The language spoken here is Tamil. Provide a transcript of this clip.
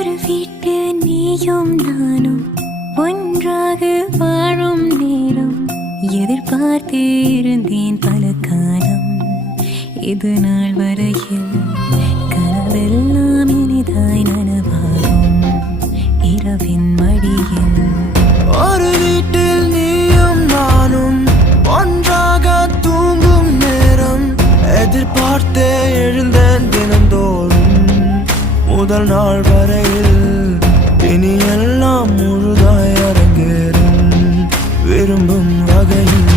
ஒரு வீட்டு நீயும் நானும் ஒன்றாக வாழும் நேரம் எதிர்பார்த்து இருந்தேன் பல காலம். இது நாள் வரையில் கனவெல்லாம் இனிதாய் நனவாகும் இரவின் மடியில். ஒரு வீட்டில் நீயும் நானும் ஒன்றாக தூங்கும் நேரம் எதிர்பார்த்தே எழுந்தேன் தினந்தோறும் முதல் நாள் வரையில். இனி எல்லாம் முழுதாய் அரங்கேறும் விரும்பும் வகையில்.